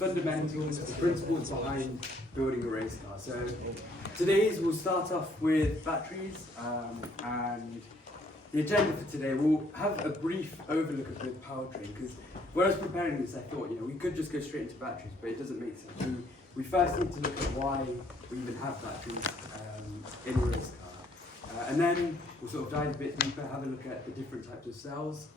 fundamentals, the principles behind building a race car. So today's we'll start off with batteries, and the agenda for today, we'll have a brief overlook of the powertrain, because when I was preparing this I thought, we could just go straight into batteries, but it doesn't make sense. We first need to look at why we even have batteries in a race car. And then we'll sort of dive a bit deeper, have a look at the different types of cells,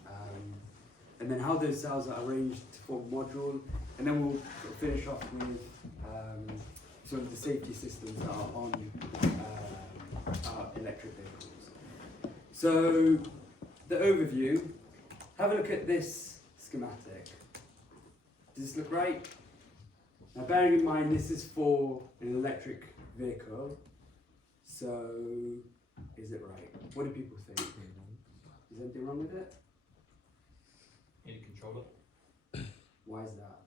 and then how those cells are arranged to form a module, and then we'll sort of finish off with sort of the safety systems that are on our electric vehicles. So the overview, have a look at this schematic. Does this look right? Now bearing in mind this is for an electric vehicle, so is it right? What do people think? Is anything wrong with it? Need a controller, Why is that?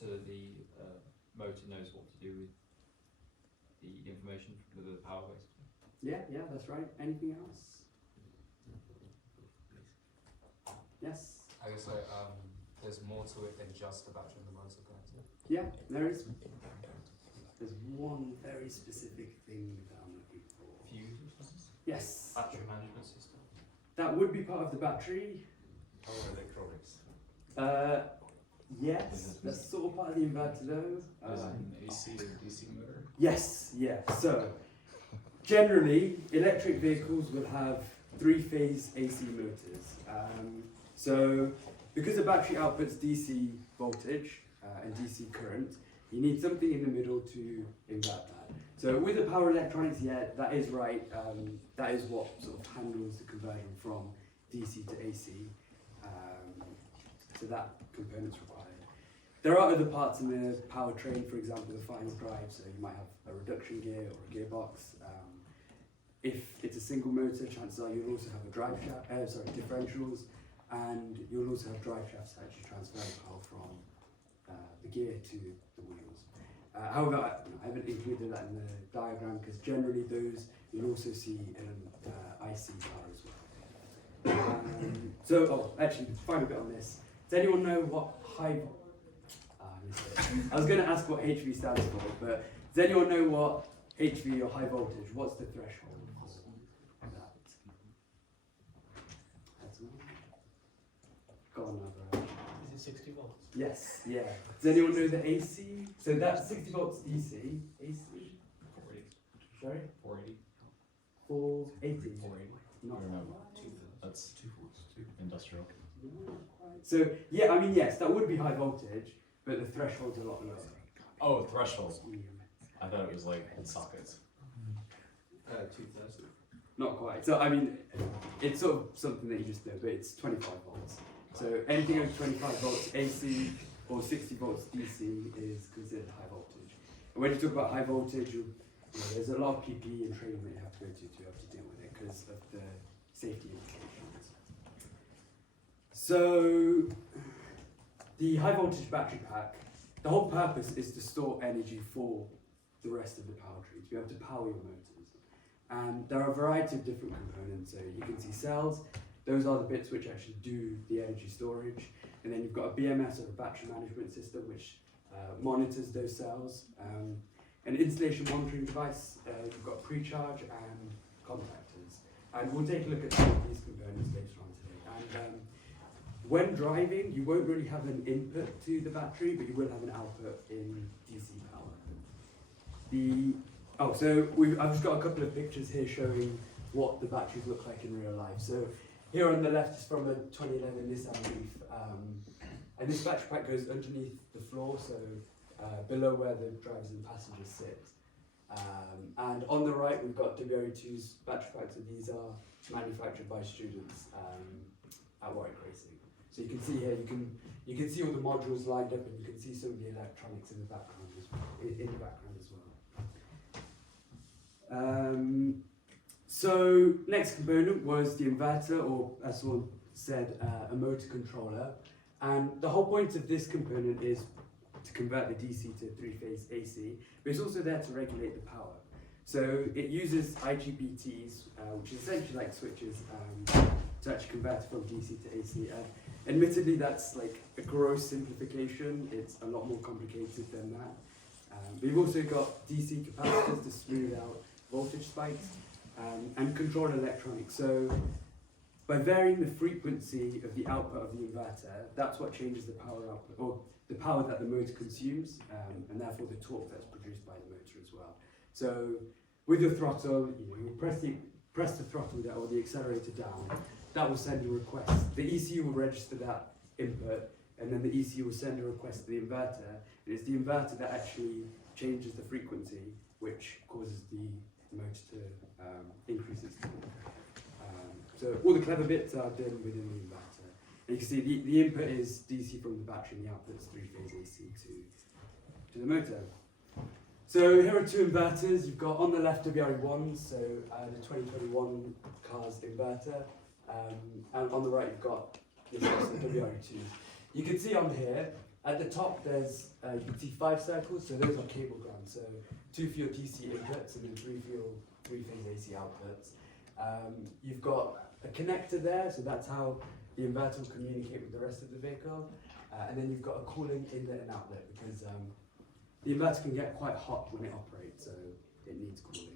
so that the motor knows what to do with the information with the power, basically. Yeah, that's right. Anything else? Yes? I guess there's more to it than just the battery and the motor connected. Yeah, there is. There's one very specific thing that I'm looking for. Fuse or something? Yes. Battery management system. That would be part of the battery. Power electronics. Yes, that's sort of part of the inverter though. Is it an AC or DC motor? Yes, yeah. So, generally, electric vehicles will have three-phase AC motors. So, because the battery outputs DC voltage and DC current, you need something in the middle to invert that. So, with the power electronics, yeah, that is right. That is what sort of handles the conversion from DC to AC. So that component's required. There are other parts in the powertrain, for example, the final drive, so you might have a reduction gear or a gearbox. If it's a single motor, chances are you'll also have a drive shaft, differentials, and you'll also have drive shafts to actually transfer the power from the gear to the wheels. However, I haven't included that in the diagram because generally those you'll also see in an IC car as well. Actually, final bit on this. Does anyone know what high... I was going to ask what HV stands for, but does anyone know what HV or high voltage, what's the threshold for that? Go on, Nabra. Is it 60 volts? Yes, yeah. Does anyone know the AC? So that's 60 volts DC. AC? 480. Sorry? 480. 480? 480. Not I don't know. quite. That's industrial. So, yeah, I mean, yes, that would be high voltage, but the threshold's a lot lower. Oh, threshold. I thought it was like in sockets. 2000. Not quite. So, I mean, it's sort of something that you just know, but it's 25 volts. So, anything over 25 volts AC or 60 volts DC is considered high voltage. And when you talk about high voltage, there's a lot of PPE and training that you have to go to have to deal with it because of the safety implications. So, the high voltage battery pack, the whole purpose is to store energy for the rest of the powertrain, to be able to power your motors. And there are a variety of different components. So you can see cells, those are the bits which actually do the energy storage. And then you've got a BMS or a battery management system which monitors those cells. An installation monitoring device, you've got pre-charge and contactors. And we'll take a look at some of these components later on today. And when driving, you won't really have an input to the battery, but you will have an output in DC power. I've just got a couple of pictures here showing what the batteries look like in real life. So here on the left is from a 2011 Nissan Leaf, and this battery pack goes underneath the floor, so below where the drivers and passengers sit. And on the right, we've got WRE2's battery packs, and these are manufactured by students at Warwick Racing. So you can see here, you can see all the modules lined up, and you can see some of the electronics in the background as well. So next component was the inverter, or as someone said, a motor controller. And the whole point of this component is to convert the DC to three-phase AC, but it's also there to regulate the power. So it uses IGBTs, which is essentially like switches, to actually convert from DC to AC. And admittedly, that's like a gross simplification. It's a lot more complicated than that. We've also got DC capacitors to smooth out voltage spikes and control electronics. So by varying the frequency of the output of the inverter, that's what changes the power output, or the power that the motor consumes, and therefore the torque that's produced by the motor as well. So with your throttle, you press the throttle down or the accelerator down, that will send a request. The ECU will register that input, and then the ECU will send a request to the inverter. And it's the inverter that actually changes the frequency, which causes the motor to increase its torque. So all the clever bits are done within the inverter. And you can see the input is DC from the battery, and the output is 3-phase AC to the motor. So here are two inverters. You've got on the left WRE1, so the 2021 car's inverter, and on the right you've got this is the WRE2. You can see on here, at the top there's, you can see 5 circles, so those are cable grounds. So 2 for your DC inputs and then 3 for your 3-phase AC outputs. You've got a connector there, so that's how the inverter will communicate with the rest of the vehicle. And then you've got a cooling inlet and outlet, because the inverter can get quite hot when it operates, so it needs cooling.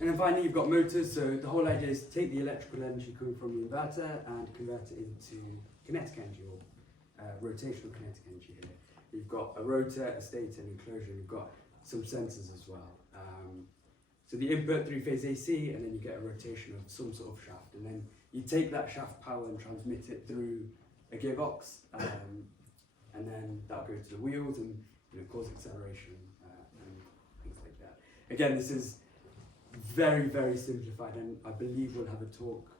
And then finally you've got motors, so the whole idea is to take the electrical energy coming from the inverter and convert it into kinetic energy, or rotational kinetic energy here. You've got a rotor, a stator, an enclosure, you've got some sensors as well. So the input 3-phase AC, and then you get a rotation of some sort of shaft, and then you take that shaft power and transmit it through a gearbox, and then that'll go to the wheels and cause acceleration and things like that. Again, this is very, very simplified, and I believe we'll have a talk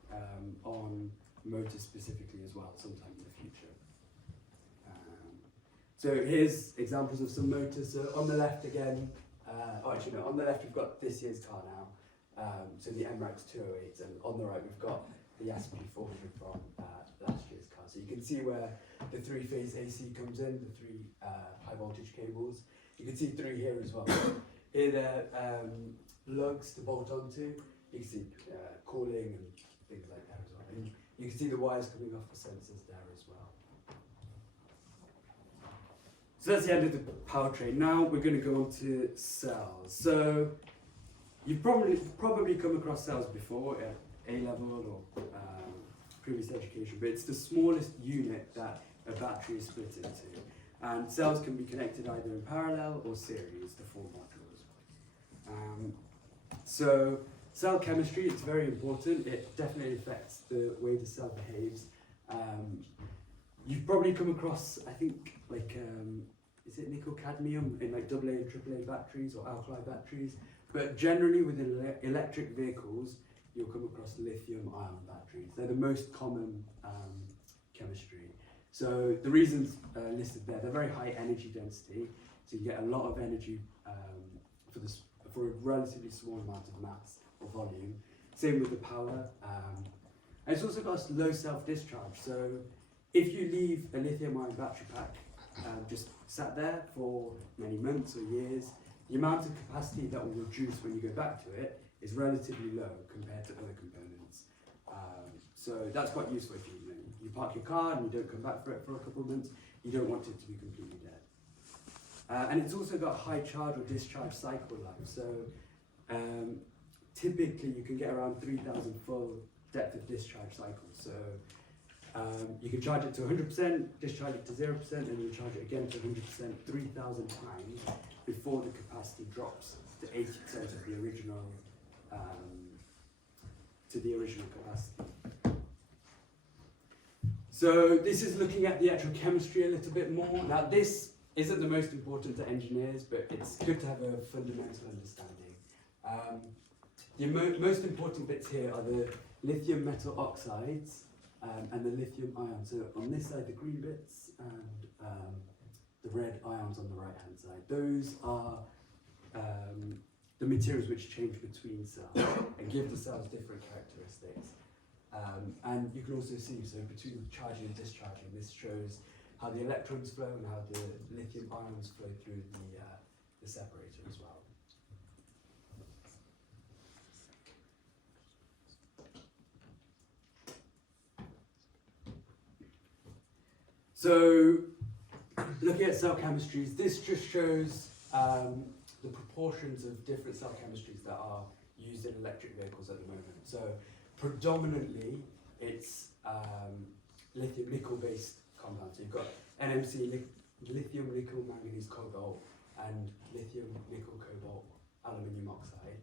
on motors specifically as well sometime in the future. So here's examples of some motors. So on the left again, on the left we've got this year's car now, so the MRAX 208s, and on the right we've got the SP 400 from last year's car. So you can see where the 3-phase AC comes in, the 3 high voltage cables. You can see 3 here as well. Here they're lugs to bolt onto. You can see cooling and things like that as well. And you can see the wires coming off the sensors there as well. So that's the end of the powertrain. Now we're going to go on to cells. So you've probably come across cells before at A-level or previous education, but it's the smallest unit that a battery is split into. And cells can be connected either in parallel or series to form modules. So cell chemistry, it's very important. It definitely affects the way the cell behaves. You've probably come across, I think, like, is it nickel cadmium in like AA and AAA batteries or alkali batteries? But generally within electric vehicles, you'll come across lithium ion batteries. They're the most common chemistry. So the reasons listed there, they're very high energy density, so you get a lot of energy for a relatively small amount of mass or volume. Same with the power. And it's also got low self-discharge. So if you leave a lithium-ion battery pack just sat there for many months or years, the amount of capacity that will reduce when you go back to it is relatively low compared to other components. So that's quite useful if you park your car and you don't come back for it for a couple of months. You don't want it to be completely dead. And it's also got high charge or discharge cycle life. So typically you can get around 3,000 full depth of discharge cycles. So you can charge it to 100%, discharge it to 0%, and you charge it again to 100% 3,000 times before the capacity drops to 80% of the original capacity. So this is looking at the actual chemistry a little bit more. Now this isn't the most important to engineers, but it's good to have a fundamental understanding. The most important bits here are the lithium metal oxides and the lithium ions. So on this side, the green bits, and the red ions on the right hand side. Those are the materials which change between cells and give the cells different characteristics. And you can also see, so between charging and discharging, this shows how the electrons flow and how the lithium ions flow through the separator as well. So, looking at cell chemistries, this just shows the proportions of different cell chemistries that are used in electric vehicles at the moment. So, predominantly, it's lithium nickel based compounds. So you've got NMC, lithium nickel manganese cobalt, and lithium nickel cobalt aluminium oxide.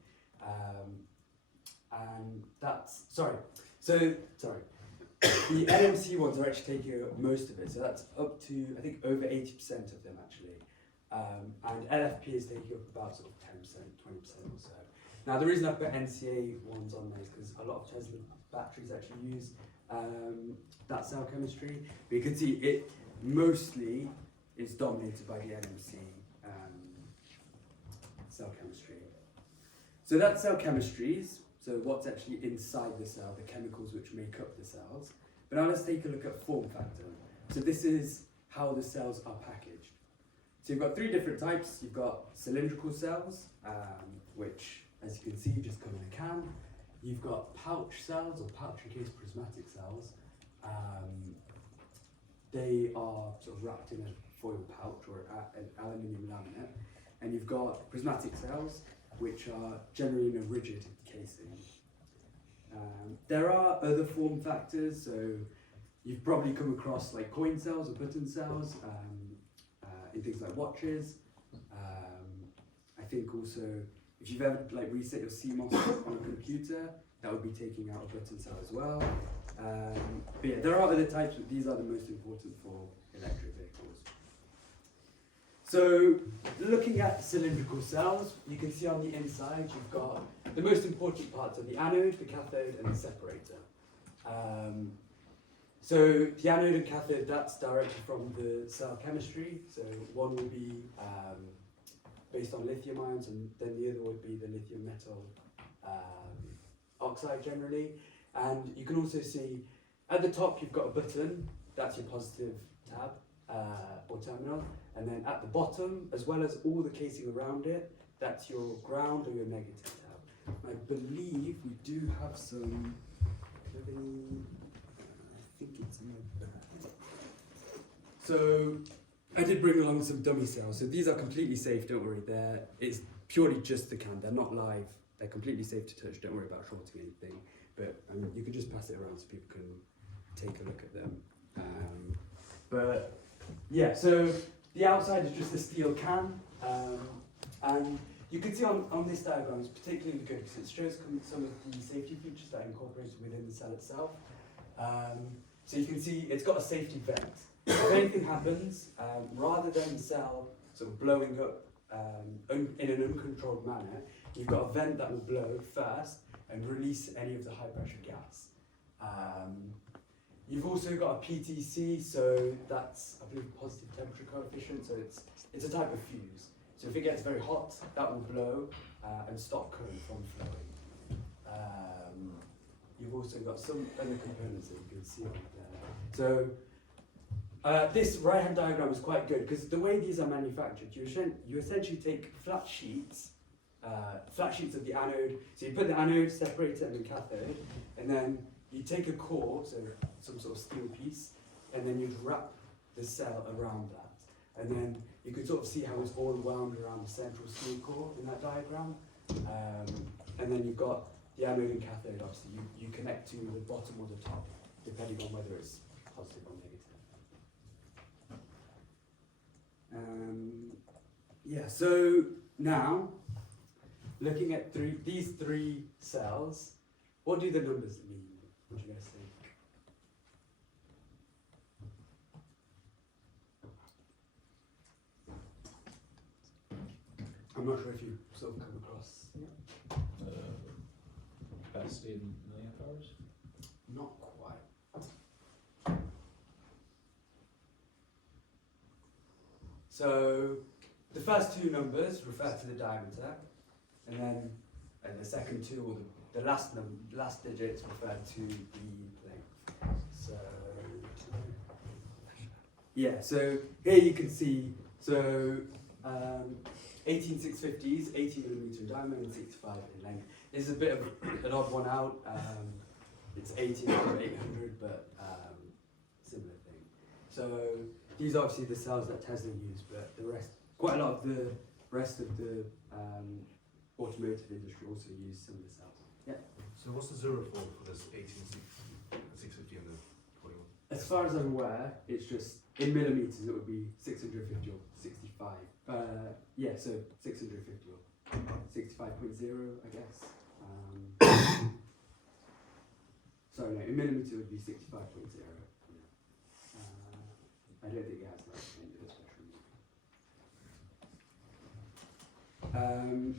And that's, sorry, the NMC ones are actually taking up most of it, so that's up to, I think, over 80% of them actually. And LFP is taking up about sort of 10%, 20% or so. Now, the reason I've put NCA ones on there is because a lot of Tesla batteries actually use that cell chemistry. But you can see it mostly is dominated by the NMC cell chemistry. So that's cell chemistries, so what's actually inside the cell, the chemicals which make up the cells. But now let's take a look at form factor. So this is how the cells are packaged. So you've got three different types. You've got cylindrical cells, which, as you can see, just come in a can. You've got pouch cells, or pouch encased prismatic cells. They are sort of wrapped in a foil pouch or an aluminium laminate. And you've got prismatic cells, which are generally in a rigid casing. There are other form factors, so you've probably come across like coin cells or button cells in things like watches. I think also, if you've ever like reset your CMOS on a computer, that would be taking out a button cell as well. But yeah, there are other types, but these are the most important for electric vehicles. So, looking at cylindrical cells, you can see on the inside you've got the most important parts of the anode, the cathode, and the separator. So, the anode and cathode, that's directly from the cell chemistry. So, one will be based on lithium ions, and then the other would be the lithium metal oxide generally. And you can also see at the top you've got a button, that's your positive tab or terminal. And then at the bottom, as well as all the casing around it, that's your ground or your negative tab. I believe we do have some, I think it's in my bag. So I did bring along some dummy cells. So these are completely safe, don't worry. It's purely just the can, they're not live. They're completely safe to touch, don't worry about shorting anything. But you can just pass it around so people can take a look at them. But yeah, so the outside is just a steel can, and you can see on this diagram it's particularly good because it shows some of the safety features that are incorporated within the cell itself. So you can see it's got a safety vent. If anything happens, rather than the cell sort of blowing up in an uncontrolled manner, you've got a vent that will blow first and release any of the high pressure gas. You've also got a PTC, so that's, I believe, positive temperature coefficient, so it's a type of fuse. So if it gets very hot, that will blow and stop current from flowing. You've also got some other components that you can see on there. So this right-hand diagram is quite good because the way these are manufactured, you essentially take flat sheets of the anode. So you put the anode, separator, and the cathode, and then you take a core, so some sort of steel piece, and then you'd wrap the cell around that. And then you can sort of see how it's all wound around the central steel core in that diagram. And then you've got the anode and cathode, obviously. You connect to the bottom or the top, depending on whether it's positive or negative. Yeah, so now, looking at these three cells, what do the numbers mean? What do you guys think? I'm not sure if you sort of come across. Capacity in million hours? Not quite. So the first two numbers refer to the diameter, and then the second two, or the last digits, refer to the length. So yeah, so here you can see, so 18650s, 80mm in diameter and 65 in length. This is a bit of an odd one out. It's 80 or 800, but similar thing. So these are obviously the cells that Tesla use, but the rest, quite a lot of the rest of the automotive industry also use similar cells. So what's the zero for this 18650 and the 21? As far as I'm aware, it's just in millimeters. It would be 650 or 65. Yeah, so 650 or 65.0, I guess. Sorry, no, in millimeters it would be 65.0. I don't think it has like any of the special.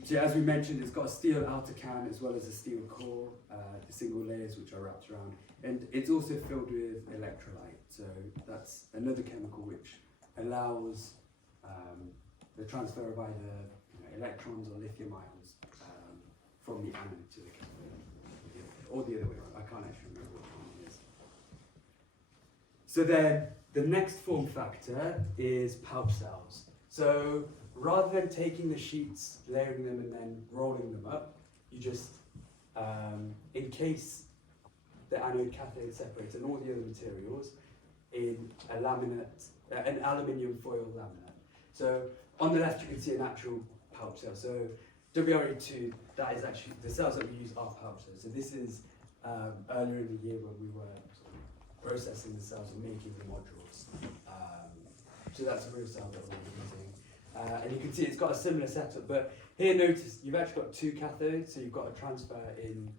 So yeah, as we mentioned, it's got a steel outer can as well as a steel core, the single layers which are wrapped around, and it's also filled with electrolyte. So that's another chemical which allows the transfer of either electrons or lithium ions from the anode to the cathode, or the other way around. I can't actually remember which one it is. So then the next form factor is pouch cells. So rather than taking the sheets, layering them and then rolling them up, you just encase the anode cathode separator and all the other materials in a laminate, an aluminium foil laminate. So on the left you can see an actual pouch cell. So WRE2, that is actually, the cells that we use are pouch cells. So this is earlier in the year when we were sort of processing the cells and making the modules. So that's a real cell that we're using. And you can see it's got a similar setup, but here notice you've actually got two cathodes, so you've got a transfer in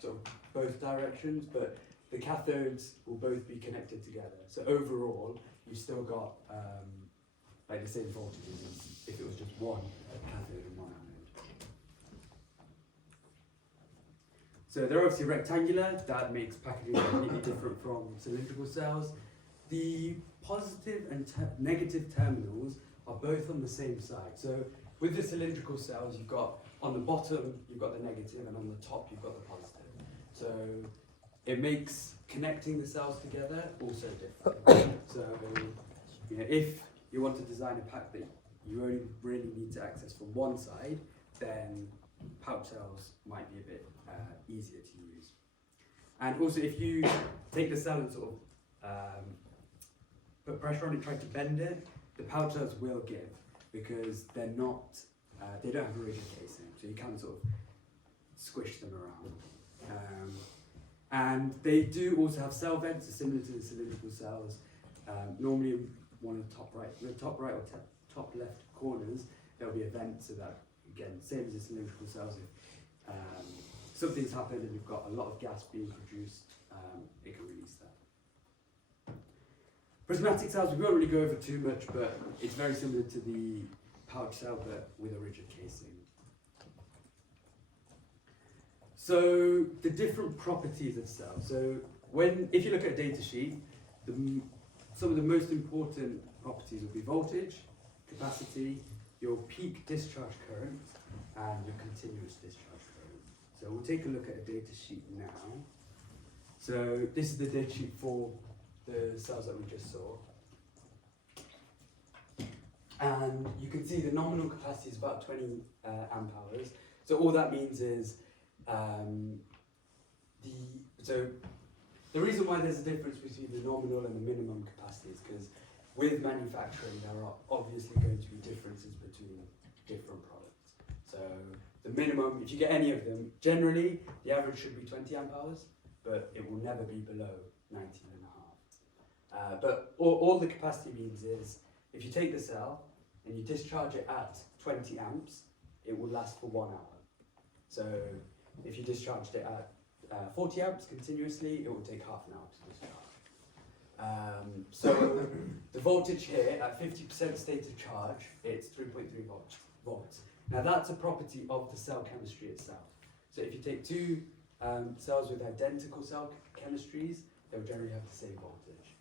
sort of both directions, but the cathodes will both be connected together. So overall, you've still got like the same voltages as if it was just one cathode and one anode. So they're obviously rectangular, that makes packaging completely different from cylindrical cells. The positive and negative terminals are both on the same side. So with the cylindrical cells, you've got on the bottom, you've got the negative, and on the top, you've got the positive. So it makes connecting the cells together also different. So if you want to design a pack that you only really need to access from one side, then pouch cells might be a bit easier to use. And also if you take the cell and sort of put pressure on it, try to bend it, the pouch cells will give because they're not, they don't have a rigid casing, so you can sort of squish them around. And they do also have cell vents, similar to the cylindrical cells. Normally in one of the top right or top left corners, there'll be a vent so that, again, same as the cylindrical cells, if something's happened and you've got a lot of gas being produced, it can release that. Prismatic cells, we won't really go over too much, but it's very similar to the pouch cell, but with a rigid casing. So the different properties of cells. So if you look at a data sheet, some of the most important properties will be voltage, capacity, your peak discharge current, and your continuous discharge current. So we'll take a look at a data sheet now. So this is the data sheet for the cells that we just saw. And you can see the nominal capacity is about 20 amp hours. So all that means is the reason why there's a difference between the nominal and the minimum capacity is because with manufacturing there are obviously going to be differences between different products. So the minimum, if you get any of them, generally the average should be 20 amp hours, but it will never be below 19.5. But all the capacity means is if you take the cell and you discharge it at 20 amps, it will last for 1 hour. So if you discharged it at 40 amps continuously, it will take half an hour to discharge. So the voltage here at 50% state of charge, it's 3.3 volts. Now that's a property of the cell chemistry itself. So if you take two cells with identical cell chemistries, they'll generally have the same voltage.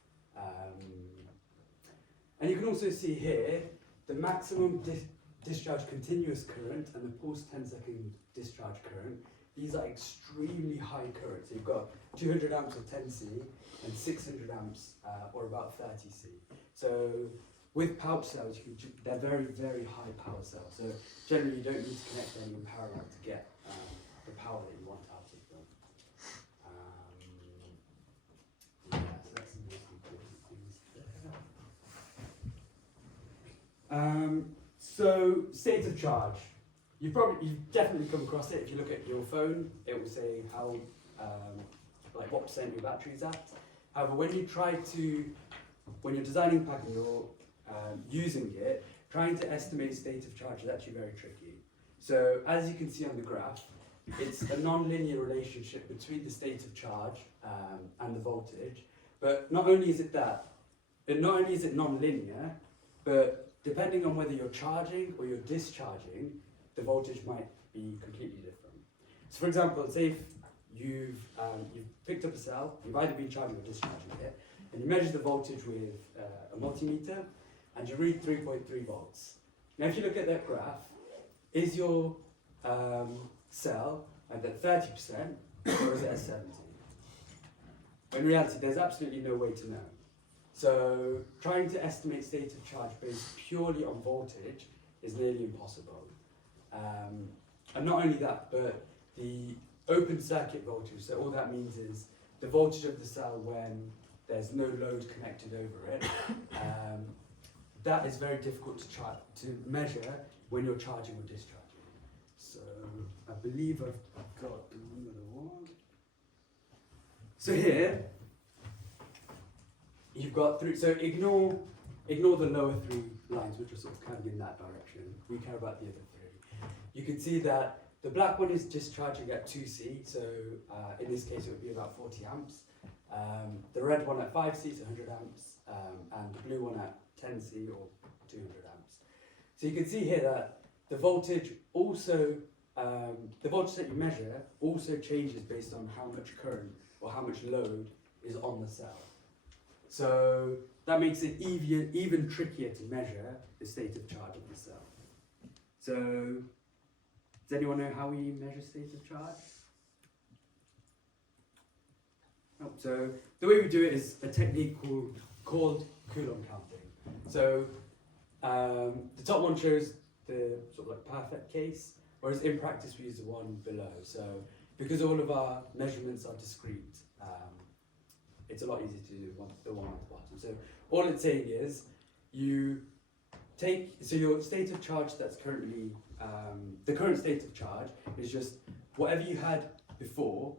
And you can also see here the maximum discharge continuous current and the pulse 10-second discharge current. These are extremely high currents. So you've got 200 amps of 10C and 600 amps or about 30C. So with pouch cells, they're very, very high power cells. So generally you don't need to connect them in parallel to get the power that you want out of them. Yeah, so that's the most important thing So state of charge. You've definitely come across it. If you look at your phone, it will say how, like what percent your battery's at. However, when you're designing pack and you're using it, trying to estimate state of charge is actually very tricky. So as you can see on the graph, it's a non-linear relationship between the state of charge and the voltage. But not only is it non-linear, but depending on whether you're charging or you're discharging, the voltage might be completely different. So for example, say if you've picked up a cell, you've either been charging or discharging it, and you measure the voltage with a multimeter, and you read 3.3 volts. Now if you look at that graph, is your cell at 30% or is it at 70? In reality, there's absolutely no way to know. So trying to estimate state of charge based purely on voltage is nearly impossible. And not only that, but the open circuit voltage, so all that means is the voltage of the cell when there's no load connected over it, that is very difficult to measure when you're charging or discharging. So I believe I've got another one. So here, you've got three, so ignore the lower three lines which are sort of kind of in that direction. We care about the other three. You can see that the black one is discharging at 2C, so in this case it would be about 40 amps. The red one at 5C is 100 amps, and the blue one at 10C or 200 amps. So you can see here that the voltage also, the voltage that you measure also changes based on how much current or how much load is on the cell. So that makes it even trickier to measure the state of charge of the cell. So does anyone know how we measure state of charge? Oh, so the way we do it is a technique called Coulomb counting. So the top one shows the sort of like perfect case, whereas in practice we use the one below. So because all of our measurements are discrete, it's a lot easier to do the one at the bottom. So all it's saying is you take, so your state of charge that's currently, the current state of charge is just whatever you had before,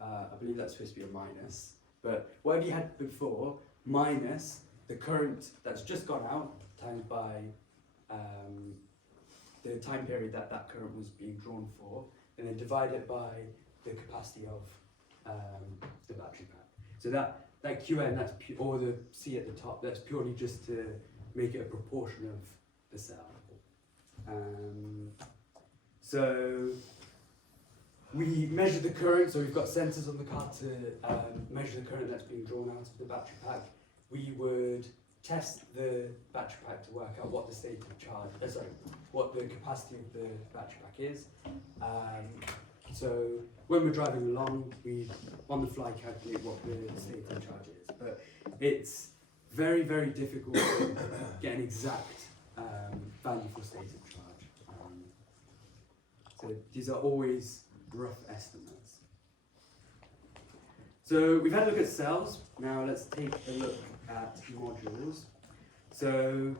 I believe that's supposed to be a minus, but whatever you had before minus the current that's just gone out times by the time period that that current was being drawn for, and then divide it by the capacity of the battery pack. So that QN, or the C at the top, that's purely just to make it a proportion of the cell. So we measure the current, so we've got sensors on the car to measure the current that's being drawn out of the battery pack. We would test the battery pack to work out what the state of charge, what the capacity of the battery pack is. So when we're driving along, we on the fly calculate what the state of charge is. But it's very, very difficult to get an exact value for state of charge. So these are always rough estimates. So we've had a look at cells. Now let's take a look at modules. So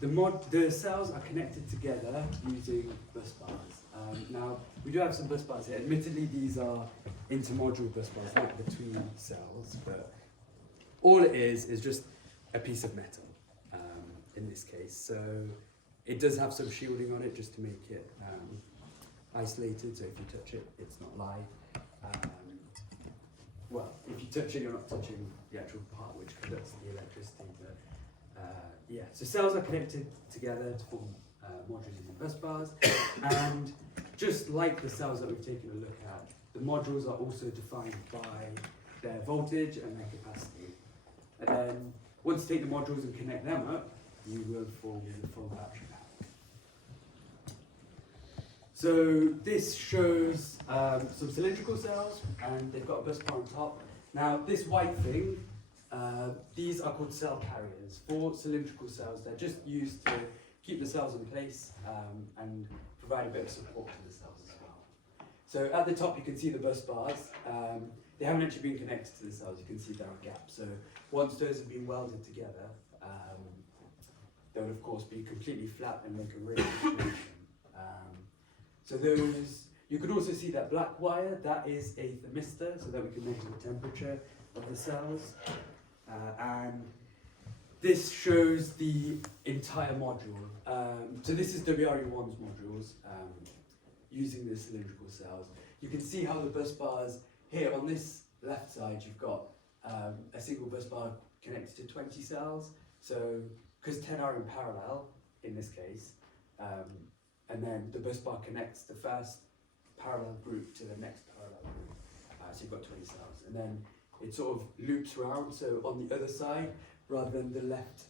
the cells are connected together using bus bars. Now we do have some bus bars here. Admittedly, these are intermodule bus bars, not between cells, but all it is just a piece of metal in this case. So it does have some shielding on it just to make it isolated, so if you touch it, it's not live. Well, if you touch it, you're not touching the actual part which conducts the electricity, but yeah, so cells are connected together to form modules using bus bars, and just like the cells that we've taken a look at, the modules are also defined by their voltage and their capacity. And then once you take the modules and connect them up, you will form the full battery pack. So this shows some cylindrical cells, and they've got a bus bar on top. Now this white thing, these are called cell carriers. For cylindrical cells, they're just used to keep the cells in place and provide a bit of support to the cells as well. So at the top you can see the bus bars. They haven't actually been connected to the cells. You can see there are gaps. So once those have been welded together, they would of course be completely flat and make a real illumination. So those, you could also see that black wire, that is a thermistor, so that we can measure the temperature of the cells. And this shows the entire module. So this is WRE1's modules using the cylindrical cells. You can see how the bus bars here on this left side, you've got a single bus bar connected to 20 cells. So because 10 are in parallel in this case, and then the bus bar connects the first parallel group to the next parallel group. So you've got 20 cells, and then it sort of loops around. So on the other side, rather than the left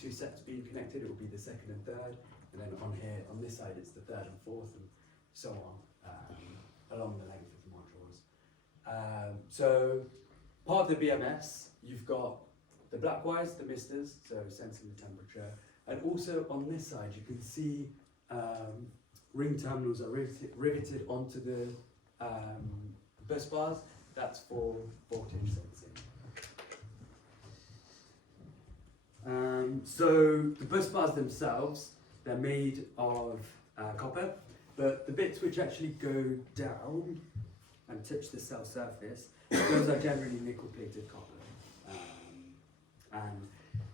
two sets being connected, it will be the second and third, and then on here, on this side, it's the third and fourth, and so on, along the length of the modules. So part of the BMS, you've got the black wires, the misters, so sensing the temperature, and also on this side, you can see ring terminals are riveted onto the bus bars. That's for voltage sensing. So the bus bars themselves, they're made of copper, but the bits which actually go down and touch the cell surface, those are generally nickel-plated copper. And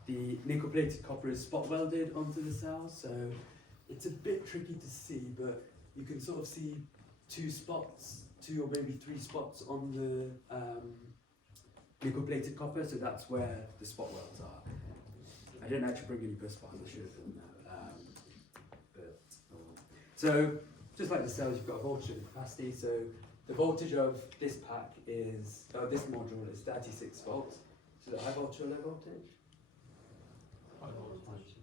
the nickel-plated copper is spot welded onto the cells, so it's a bit tricky to see, but you can sort of see two or maybe three spots on the nickel-plated copper, so that's where the spot welds are. I didn't actually bring any bus bars, I should have done that. So, just like the cells, you've got a voltage and capacity. So, the voltage of this pack is, this module is 36 volts. So, high voltage or low voltage? High voltage.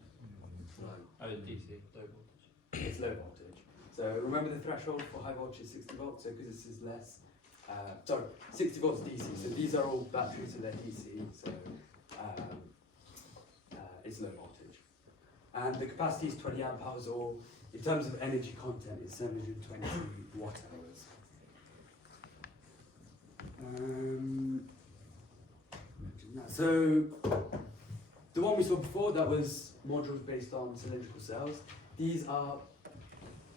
Oh, DC, low voltage. It's low voltage. So, remember the threshold for high voltage is 60 volts. So, because this is less, 60 volts DC. So, these are all batteries, so they're DC. So, it's low voltage. And the capacity is 20 amp hours, or in terms of energy content, it's 720 watt hours. So the one we saw before, that was modules based on cylindrical cells. These are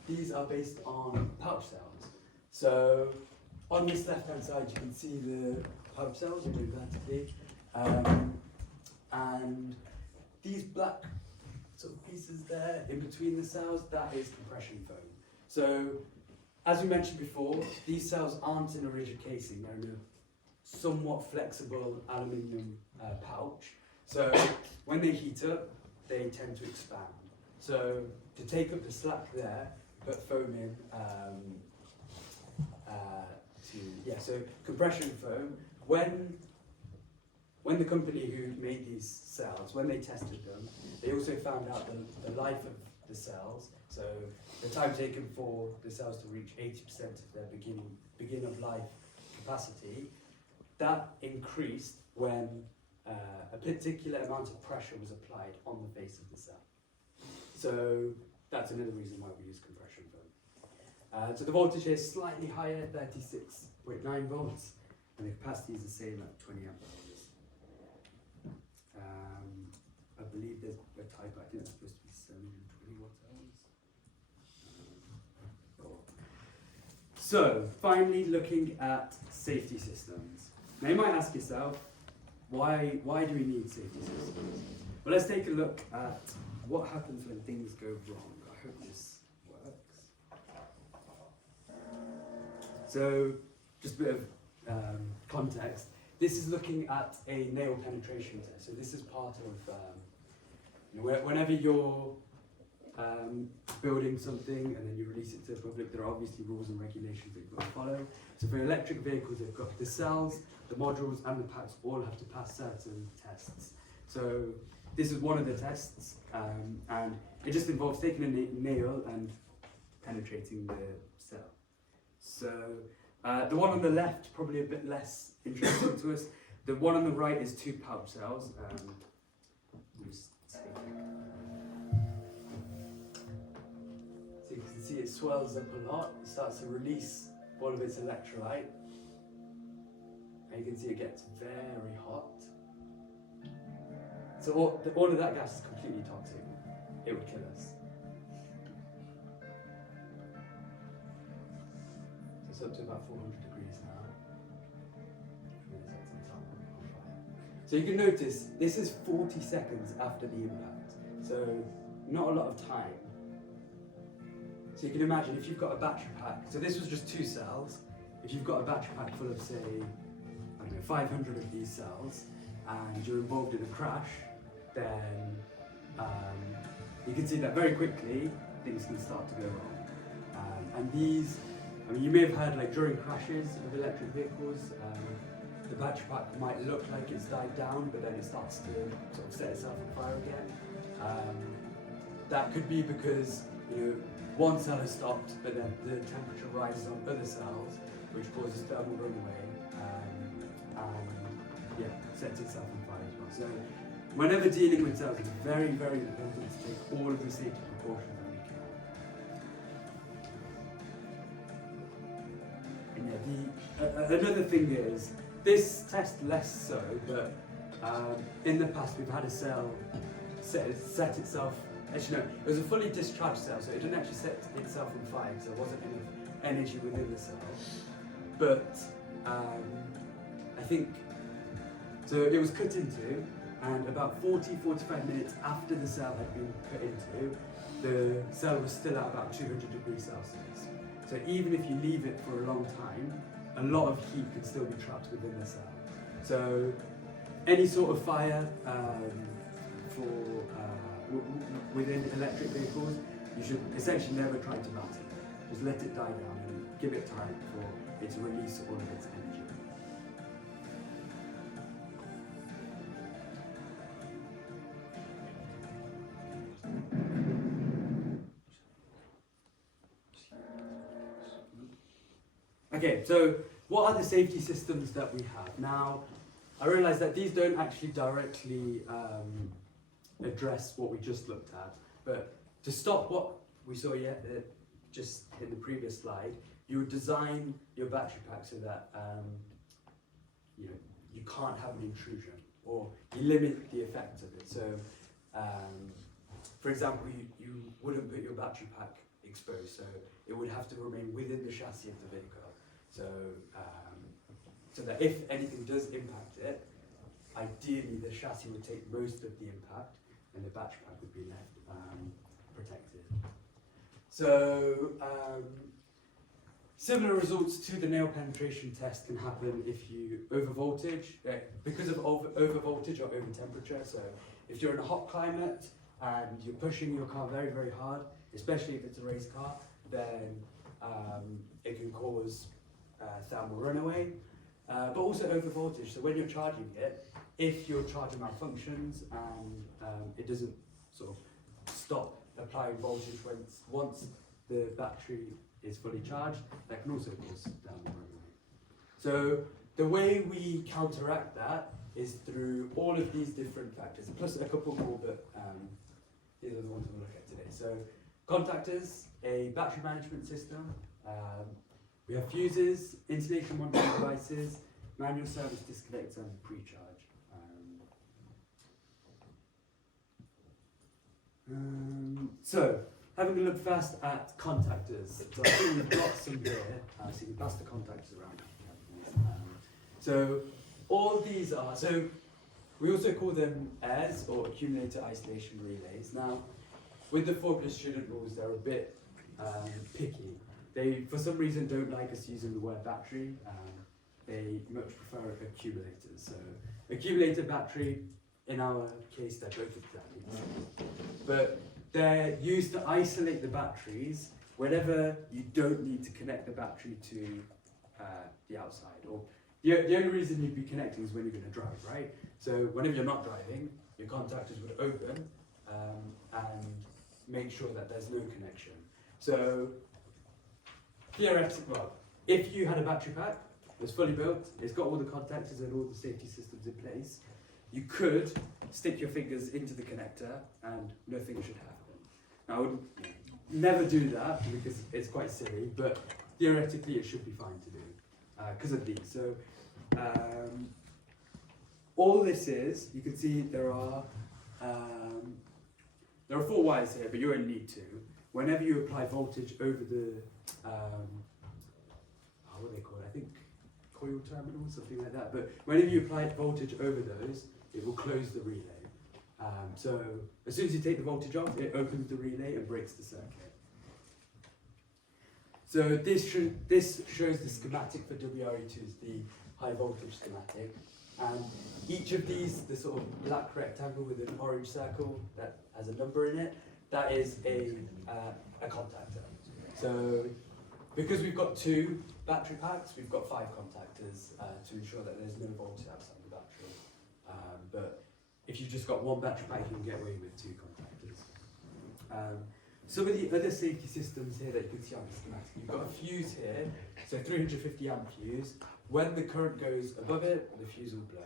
based on pouch cells. So on this left-hand side, you can see the pouch cells vertically, and these black sort of pieces there in between the cells, that is compression foam. So, as we mentioned before, these cells aren't in a rigid casing, they're in a somewhat flexible aluminium pouch. So, when they heat up, they tend to expand. So, to take up the slack there, put foam in so compression foam, when the company who made these cells, when they tested them, they also found out the life of the cells, so the time taken for the cells to reach 80% of their begin of life capacity, that increased when a particular amount of pressure was applied on the face of the cell. So that's another reason why we use compression foam. So the voltage here is slightly higher, 36.9 volts, and the capacity is the same at 20 amp hours. I believe there's a typo, I think it's supposed to be 720 watt hours. So, finally looking at safety systems. Now you might ask yourself, why do we need safety systems? Well, let's take a look at what happens when things go wrong. I hope this works. So, just a bit of context. This is looking at a nail penetration test. So this is part of, whenever you're building something and then you release it to the public, there are obviously rules and regulations that you've got to follow. So for electric vehicles, they've got the cells, the modules, and the packs all have to pass certain tests. So this is one of the tests, and it just involves taking a nail and penetrating the cell. So the one on the left, probably a bit less interesting to us. The one on the right is two pouch cells. So you can see it swells up a lot. It starts to release all of its electrolyte. And you can see it gets very hot. So all of that gas is completely toxic. it would kill us. So it's up to about 400 degrees now. So you can notice this is 40 seconds after the impact, so not a lot of time. So you can imagine if you've got a battery pack, so this was just 2 cells, if you've got a battery pack full of say, I don't know, 500 of these cells, and you're involved in a crash, then you can see that very quickly things can start to go wrong. And these, I mean, you may have heard like during crashes of electric vehicles, the battery pack might look like it's died down, but then it starts to sort of set itself on fire again. That could be because, you know, one cell has stopped, but then the temperature rises on other cells, which causes thermal runaway, and yeah, sets itself on fire as well. So whenever dealing with cells, it's very, very important to take all of the safety precautions that we can. And yeah, another thing is, this test less so, but in the past we've had a cell set itself. Actually, no, it was a fully discharged cell, so it didn't actually set itself on fire, so there wasn't enough energy within the cell. But I think, so it was cut into, and about 40-45 minutes after the cell had been cut into, the cell was still at about 200 degrees Celsius. So even if you leave it for a long time, a lot of heat can still be trapped within the cell. So any sort of fire within electric vehicles, you should essentially never try to bat it. Just let it die down and give it time for it to release all of its energy. Okay, so what are the safety systems that we have? Now, I realise that these don't actually directly address what we just looked at, but to stop what we saw just in the previous slide, you would design your battery pack so that you know, you can't have an intrusion, or you limit the effects of it. So, for example, you wouldn't put your battery pack exposed, so it would have to remain within the chassis of the vehicle. So, so that if anything does impact it, ideally the chassis would take most of the impact, and the battery pack would be left protected. So, similar results to the nail penetration test can happen if you overvoltage, because of overvoltage or over temperature. So, if you're in a hot climate and you're pushing your car very, very hard, especially if it's a race car, then it can cause thermal runaway, but also overvoltage. So when you're charging it, if your charger malfunctions and it doesn't sort of stop applying voltage once the battery is fully charged, that can also cause thermal runaway. So the way we counteract that is through all of these different factors, plus a couple more, but these are the ones we'll look at today. So contactors, a battery management system, we have fuses, installation monitoring devices, manual service disconnects, and pre-charge. So, having a look first at contactors. So I think we've got some here, so you can pass the contactors around. So all these are, so we also call them AIRs, or accumulator isolation relays. Now, with the Formula Student rules, they're a bit picky. They, for some reason, don't like us using the word battery. They much prefer accumulators. So accumulator, battery, in our case, they're both exactly the same. But they're used to isolate the batteries whenever you don't need to connect the battery to the outside. Or the only reason you'd be connecting is when you're going to drive, right? So whenever you're not driving, your contactors would open and make sure that there's no connection. So theoretically, well, if you had a battery pack, it's fully built, it's got all the contactors and all the safety systems in place, you could stick your fingers into the connector and nothing should happen. Now, I would never do that because it's quite silly, but theoretically it should be fine to do because of these. So all this is, you can see there are there are 4 wires here, but you only need 2. Whenever you apply voltage over the, what do they call it? I think coil terminal, something like that. But whenever you apply voltage over those, it will close the relay. So as soon as you take the voltage off, it opens the relay and breaks the circuit. So this shows the schematic for WRE2's, the high voltage schematic. And each of these, the sort of black rectangle with an orange circle that has a number in it, that is a contactor. So because we've got 2 battery packs, we've got 5 contactors to ensure that there's no voltage outside the battery. But if you've just got 1 battery pack, you can get away with 2 contactors. Some of the other safety systems here that you can see on the schematic, you've got a fuse here, so 350 amp fuse. When the current goes above it, the fuse will blow.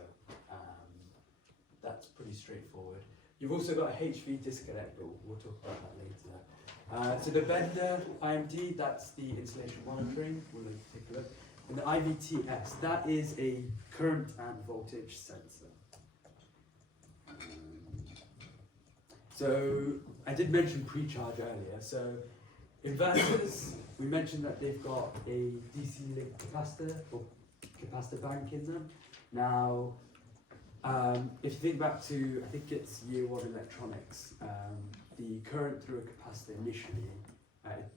That's pretty straightforward. You've also got a HV disconnect, but we'll talk about that later. So the Bender IMD, that's the installation monitoring. We'll take a look. And the IVTS, that is a current and voltage sensor. So I did mention pre-charge earlier. So inverters, we mentioned that they've got a DC link capacitor or capacitor bank in them. Now, if you think back to, I think it's year 1 electronics, the current through a capacitor initially,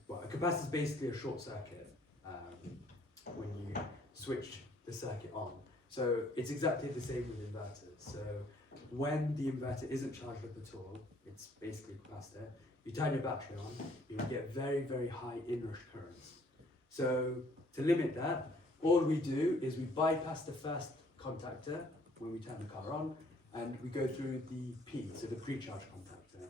well, a capacitor is basically a short circuit when you switch the circuit on. So it's exactly the same with inverters. So when the inverter isn't charged up at all, it's basically a capacitor, you turn your battery on, you will get very, very high inrush currents. So to limit that, all we do is we bypass the first contactor when we turn the car on, and we go through the P, so the pre-charge contactor.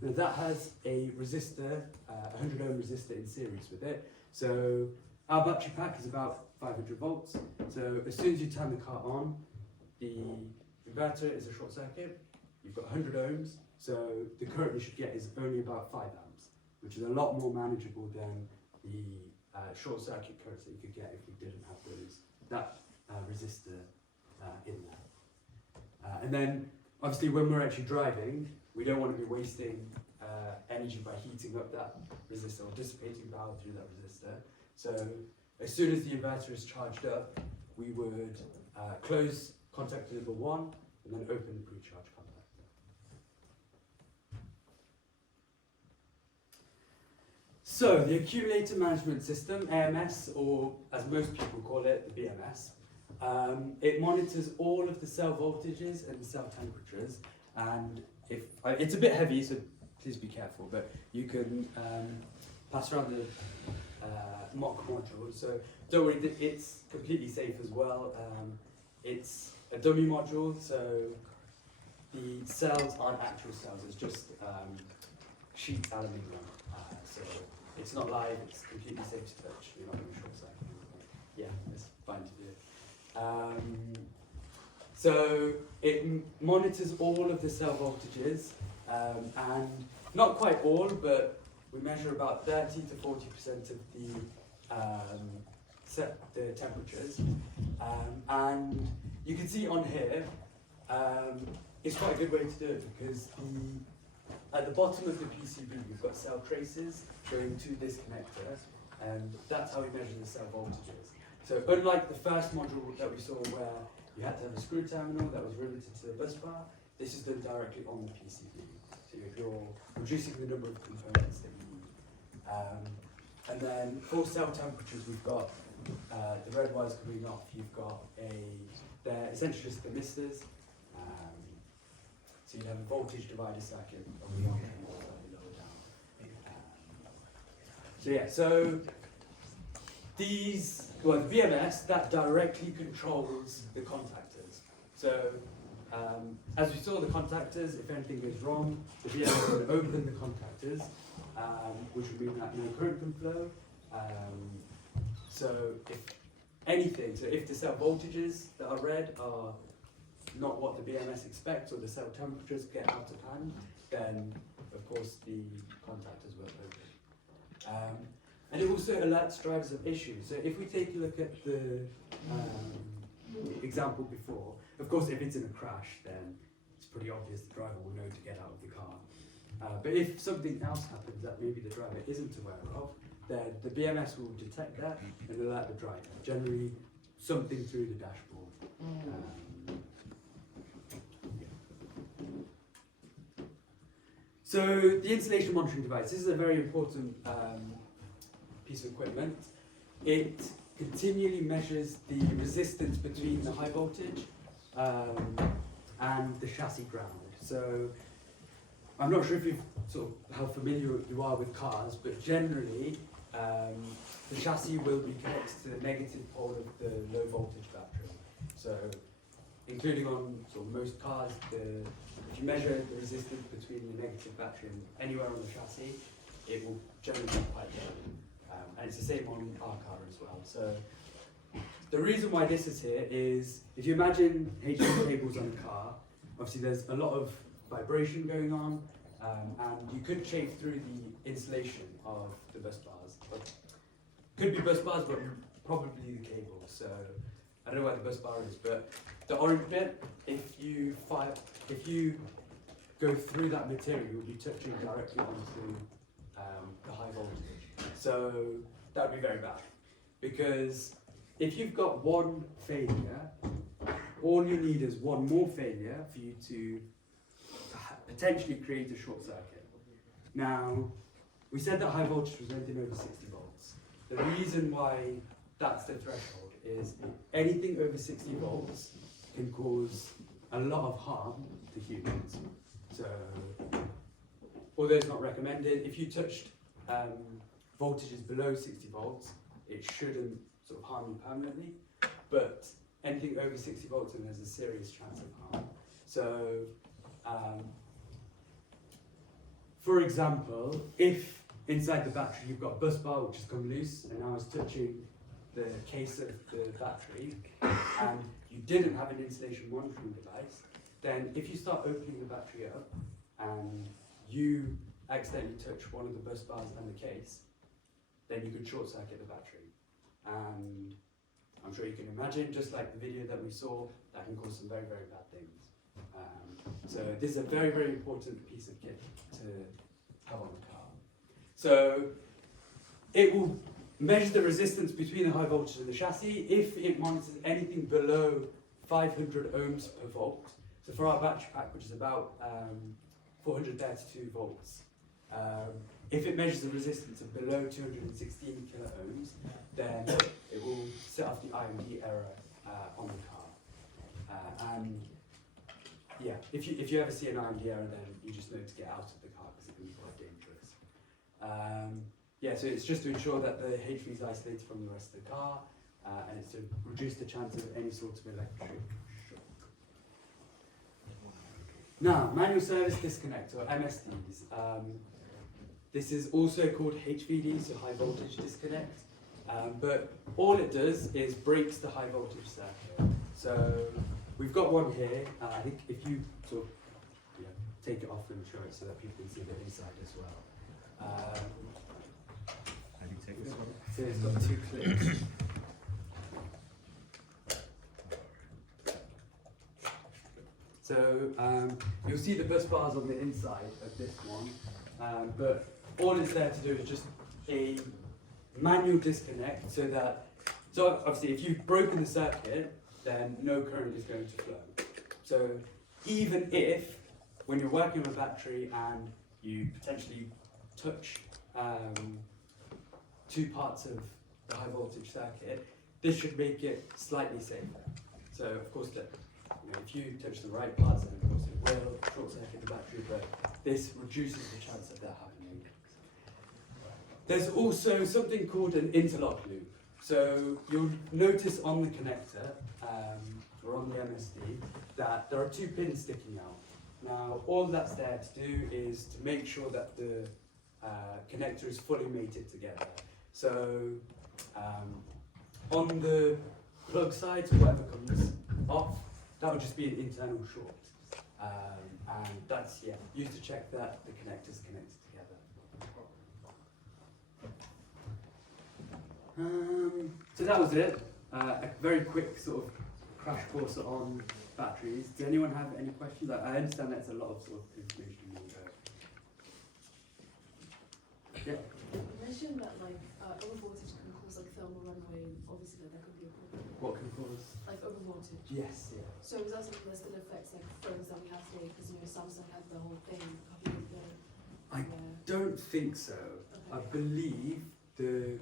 Now that has a resistor, a 100 ohm resistor in series with it. So our battery pack is about 500 volts. So as soon as you turn the car on, the inverter is a short circuit. You've got 100 ohms, so the current you should get is only about 5 amps, which is a lot more manageable than the short circuit currents that you could get if we didn't have that resistor in there. And then, obviously, when we're actually driving, we don't want to be wasting energy by heating up that resistor or dissipating power through that resistor. So as soon as the inverter is charged up, we would close contactor number 1 and then open the pre-charge contactor. So the accumulator management system, AMS, or as most people call it, the BMS, it monitors all of the cell voltages and the cell temperatures. And if it's a bit heavy, so please be careful, but you can pass around the mock module. So don't worry, it's completely safe as well. It's a dummy module, so the cells aren't actual cells, it's just sheet aluminium. So it's not live, it's completely safe to touch, you're not going to short circuit anything. Yeah, it's fine to do. So it monitors all of the cell voltages, and not quite all, but we measure about 30 to 40% of the temperatures. And you can see on here, it's quite a good way to do it because at the bottom of the PCB we've got cell traces going to this connector, and that's how we measure the cell voltages. So unlike the first module that we saw where you had to have a screw terminal that was riveted to the bus bar, this is done directly on the PCB. So you're reducing the number of components that you need. And then for cell temperatures, we've got the red wires coming off. You've got they're essentially just thermistors. So you'd have a voltage divider circuit on the one end, slightly lower down. So yeah, so the BMS, that directly controls the contactors. So as we saw the contactors, if anything goes wrong, the BMS will open the contactors, which would mean that no current can flow. So if the cell voltages that are red are not what the BMS expects, or the cell temperatures get out of hand, then of course the contactors won't open. And it also alerts drivers of issues. So if we take a look at the example before, of course if it's in a crash, then it's pretty obvious the driver will know to get out of the car. But if something else happens that maybe the driver isn't aware of, then the BMS will detect that and alert the driver. Generally, something through the dashboard. So the installation monitoring device, this is a very important piece of equipment. It continually measures the resistance between the high voltage and the chassis ground. So I'm not sure if you've sort of how familiar you are with cars, but generally the chassis will be connected to the negative pole of the low voltage battery. So including on sort of most cars, if you measure the resistance between the negative battery and anywhere on the chassis, it will generally be quite low. And it's the same on our car as well. So the reason why this is here is, if you imagine HV cables on a car, obviously there's a lot of vibration going on, and you could chafe through the insulation of the bus bars. Could be bus bars, but probably the cable. So I don't know where the bus bar is, but the orange bit, if you go through that material, you'll be touching directly onto the high voltage. So that would be very bad, because if you've got one failure, all you need is one more failure for you to potentially create a short circuit. Now, we said that high voltage was anything over 60 volts. The reason why that's the threshold is anything over 60 volts can cause a lot of harm to humans. So, although it's not recommended, if you touched voltages below 60 volts, it shouldn't sort of harm you permanently. But anything over 60 volts, then there's a serious chance of harm. So, for example, if inside the battery you've got a bus bar which has come loose and now it's touching the case of the battery, and you didn't have an insulation monitoring device, then if you start opening the battery up and you accidentally touch one of the bus bars and the case, then you could short circuit the battery. And I'm sure you can imagine, just like the video that we saw, that can cause some very, very bad things. So this is a very, very important piece of kit to have on the car. So it will measure the resistance between the high voltage and the chassis. If it monitors anything below 500 ohms per volt, so for our battery pack, which is about 432 volts, if it measures the resistance of below 216 kilo ohms, then it will set off the IMD error on the car. And yeah, if you ever see an IMD error, then you just know to get out of the car because it can be quite dangerous. Yeah, so it's just to ensure that the HV is isolated from the rest of the car, and it's to reduce the chance of any sort of electric shock. Now, manual service disconnect, or MSDs. This is also called HVD, so high voltage disconnect. But all it does is breaks the high voltage circuit. So we've got one here. I think if you sort of take it off and show it so that people can see the inside as well. How do you take this one? So it's got 2 clips. So you'll see the bus bars on the inside of this one, but all it's there to do is just a manual disconnect so obviously if you've broken the circuit, then no current is going to flow. So even if, when you're working with a battery and you potentially touch 2 parts of the high voltage circuit, this should make it slightly safer. So of course, if you touch the right parts, then of course it will short circuit the battery, but this reduces the chance of that happening. There's also something called an interlock loop. So you'll notice on the connector, or on the MSD, that there are 2 pins sticking out. Now, all that's there to do is to make sure that the connector is fully mated together. So on the plug side, so whatever comes off, that would just be an internal short. And that's, used to check that the connector's connected together. So that was it. A very quick sort of crash course on batteries. Does anyone have any questions? I understand that's a lot of sort of information. You mentioned that like over voltage can cause like thermal runaway. Obviously, like, that could be a problem. What can cause? Like over voltage. Yes, yeah. So is that something that still affects like phones that we have today? Because you know Samsung had the whole thing a couple years ago. I where- don't think so. I Okay. believe the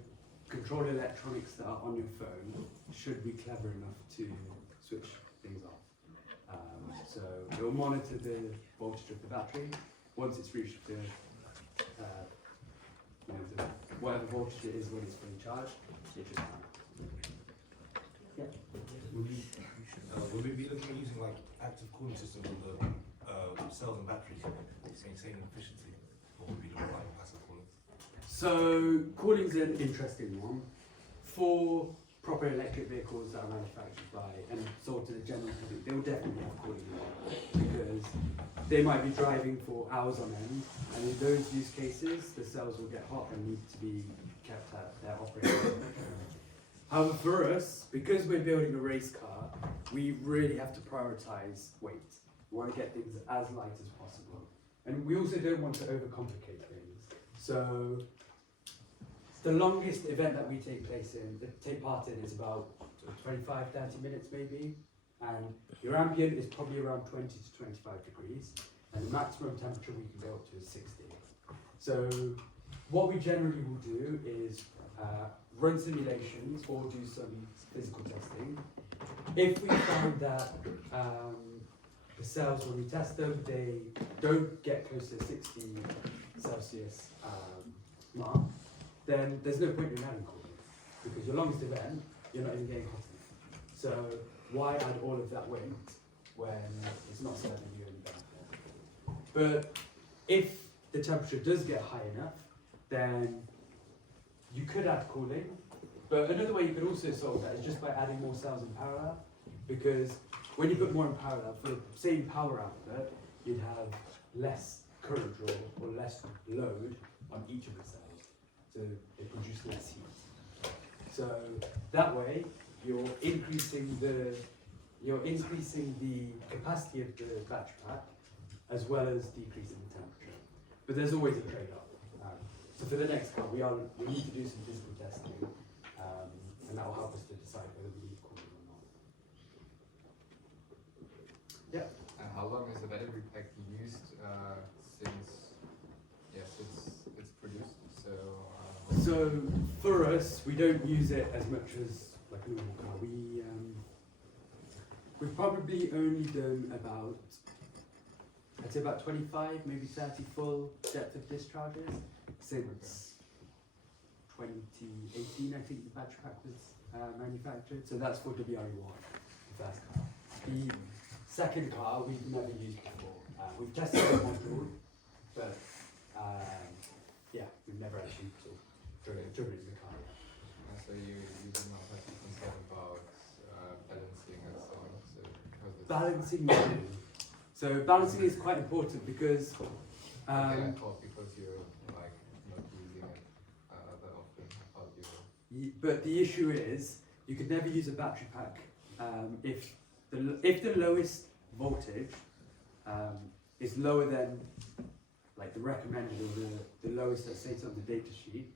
control electronics that are on your phone should be clever enough to switch things off. So it will monitor the voltage of the battery. Once it's reached the, whatever voltage it is when it's fully charged, it should come. Will we be looking at using like active cooling systems on the cells and batteries to maintain efficiency, or will we be looking like passive cooling? So cooling's an interesting one. For proper electric vehicles that are manufactured by and sold to the general public, they will definitely have cooling in there because they might be driving for hours on end, and in those use cases, the cells will get hot and need to be kept at their operating temperature. However, for us, because we're building a race car, we really have to prioritize weight. We want to get things as light as possible, and we also don't want to overcomplicate things. So the longest event that we take part in is about 25, 30 minutes maybe, and your ambient is probably around 20 to 25 degrees, and the maximum temperature we can go up to is 60. So what we generally will do is run simulations or do some physical testing. If we find that the cells, when we test them, they don't get close to 60 Celsius mark, then there's no point in adding cooling because your longest event, you're not even getting hot enough. So why add all of that weight when it's not serving you any benefit? But if the temperature does get high enough, then you could add cooling. But another way you could also solve that is just by adding more cells in parallel, because when you put more in parallel, for the same power output, you'd have less current draw or less load on each of the cells. So they produce less heat. So that way you're increasing the capacity of the battery pack as well as decreasing the temperature. But there's always a trade-off. So for the next car, we need to do some physical testing, and that will help us to decide whether we need cooling or not. Yeah. And how long is the battery pack used since it's produced? So for us, we don't use it as much as like a normal car. We've probably only done about, I'd say about 25, maybe 30 full depth of discharges since 2018. I think the battery pack was manufactured. So that's for WRE1, the first car. The second car we've never used before. We've tested the module, but yeah, we've never actually driven it in the car. So you do not have to concern about balancing and so on. So because it's Balancing, no. So balancing is quite important because I thought because you're like not using it that often. How do you? but the issue is you could never use a battery pack if the lowest voltage is lower than like the recommended or the lowest that states on the data sheet,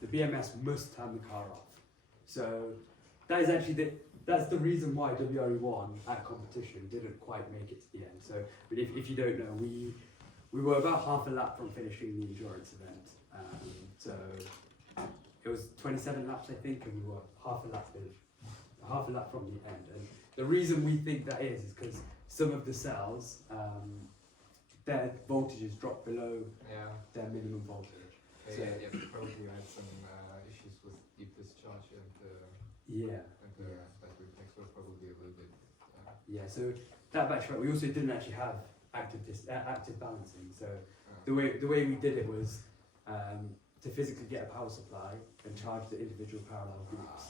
the BMS must turn the car off. So that is actually that's the reason why WRE1 at competition didn't quite make it to the end. So but if you don't know, we were about half a lap from finishing the endurance event. So it was 27 laps I think, and we were half a lap from the end. And the reason we think that is because some of the cells, their voltages drop below their minimum voltage. So, Yeah, probably you had some issues with deep discharge and yeah. battery packs were probably a little bit. Yeah, so that battery pack, we also didn't actually have active balancing. So the way we did it was to physically get a power supply and charge the individual parallel groups.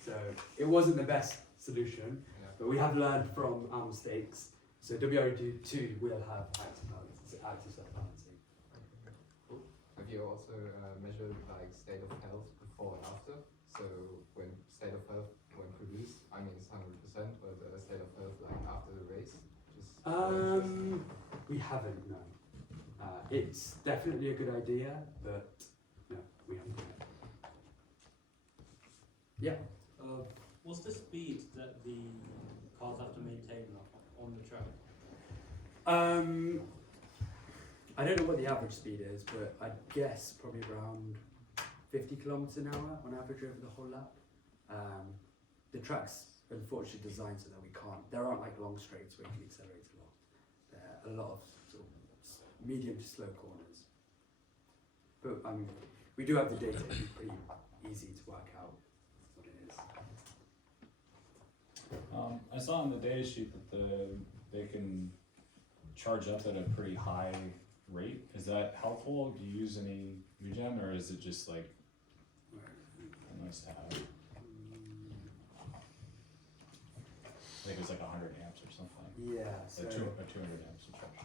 So it wasn't the best solution, but we have learned from our mistakes. So WRE2 will have active self-balancing. Cool. Have you also measured like state of health before and after? So when state of health when produced, I mean it's 100%, but state of health like after the race? We haven't, no. It's definitely a good idea, but no. Yeah. What's the speed that the cars have to maintain on the track? I don't know what the average speed is, but I'd guess probably around 50 kilometers an hour on average over the whole lap. The track's unfortunately designed so that there aren't like long straights where you can accelerate a lot. There are a lot of sort of medium to slow corners. But we do have the data, it's pretty easy to work out what it is. I saw on the data sheet that they can charge up at a pretty high rate. Is that helpful? Do you use any regen, or is it just like nice to have? I think it's like 100 amps or something. Yeah. So 200 amps of charge.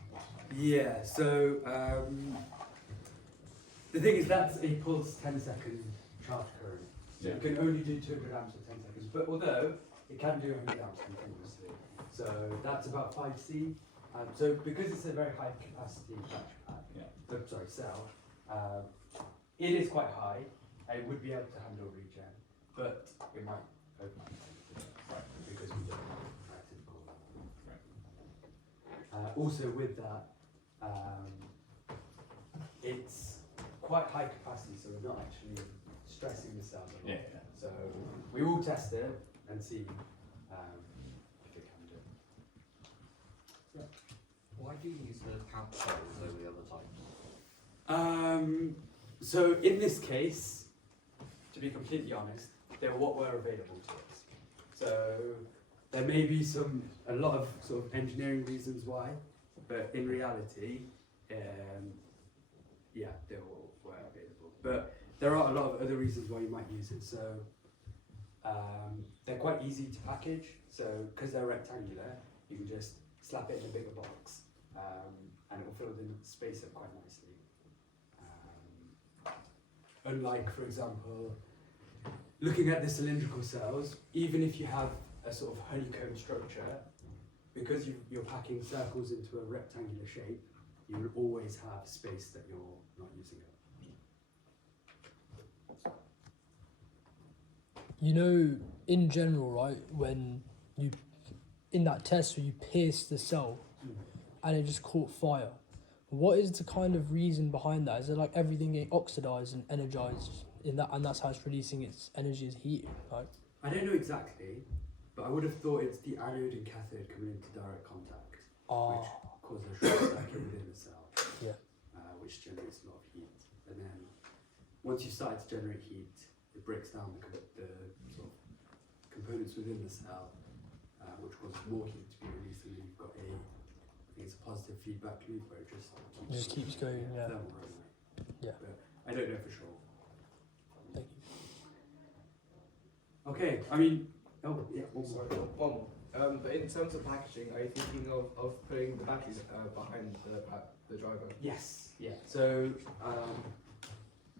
yeah. So the thing is that's a pulse 10-second charge current. So Yeah. it can only do 200 amps for 10 seconds. But although it can do 100 amps continuously, so that's about 5C. So because it's a very high capacity battery pack, cell, it is quite high. It would be able to handle regen, but it might overheat because we don't have active core. Also with that, it's quite high capacity, so we're not actually stressing the cells a lot. Yeah. So we will test it and see if it can do it. Why do you use the pouch cells over the other types? So in this case, to be completely honest, they're what were available to us. So there may be a lot of sort of engineering reasons why, but in reality, yeah, they all were available. But there are a lot of other reasons why you might use it. So they're quite easy to package. So because they're rectangular, you can just slap it in a bigger box, and it will fill the space up quite nicely. Unlike, for example, looking at the cylindrical cells, even if you have a sort of honeycomb structure, because you're packing circles into a rectangular shape, you will always have space that you're not using up. You know, in general, right, when you, in that test where you pierced the cell and it just caught fire, what is the kind of reason behind that? Is it like everything getting oxidized and energized in that, and that's how it's releasing its energy as heat? Right? I don't know exactly, but I would have thought it's the anode and cathode coming into direct contact, which causes a short circuit within the cell, which generates a lot of heat. And then once you start to generate heat, it breaks down the sort of components within the cell, which causes more heat to be released, and then you've got it's a positive feedback loop where it just keeps going. Yeah. thermal runaway. Yeah. But I don't know for sure. Thank you. Okay, I mean, one more. But in terms of packaging, are you thinking of putting the batteries behind the driver? Yes, yeah. So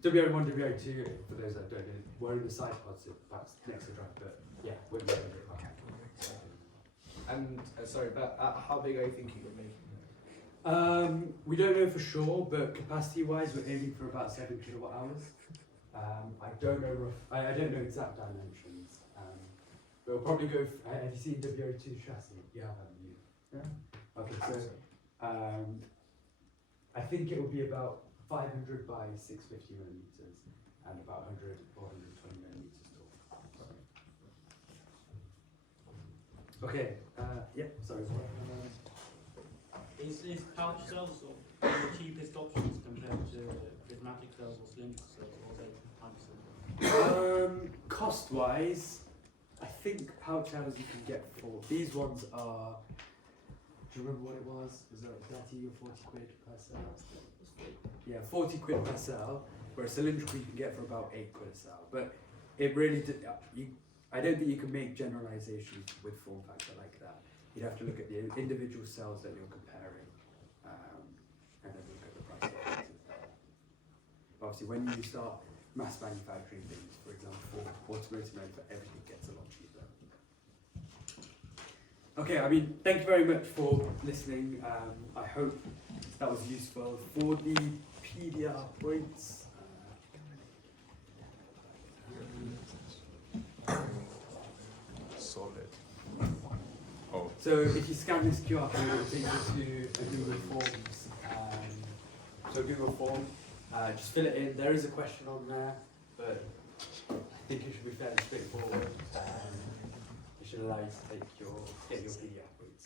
WR1, WR2, for those that don't know, we're in the side pods, so that's next to the driver, but yeah, we're going to do it. And sorry, but how big are you thinking of making them? We don't know for sure, but capacity-wise, we're aiming for about 7 kilowatt hours. I don't know exact dimensions, but we'll probably go. Have you seen WO2 chassis? You have, haven't you? Yeah. Okay, so I think it will be about 500 by 650 millimeters and about 100 or 120 millimeters tall. Okay. Yeah. Sorry. Is pouch cells the cheapest options compared to prismatic cells or cylindrical cells, or are they cost-wise, I think pouch cells you can get for these ones are. Do you remember what it was? Was it 30 or 40 quid per cell? Yeah, 40 quid per cell. Whereas cylindrical you can get for about 8 quid a cell. But it really did. I don't think you can make generalizations with form factor like that. You'd have to look at the individual cells that you're comparing, and then look at the price differences there. Obviously, when you start mass manufacturing things, for example, automotive manufacturing, everything gets a lot cheaper. Okay, I mean, thank you very much for listening. I hope that was useful. For the PDR points, So if you scan this QR code, it'll take you to a Google Forms. So Google Form, just fill it in. There is a question on there, but I think it should be fairly straightforward. It should allow you to get your PDF reads.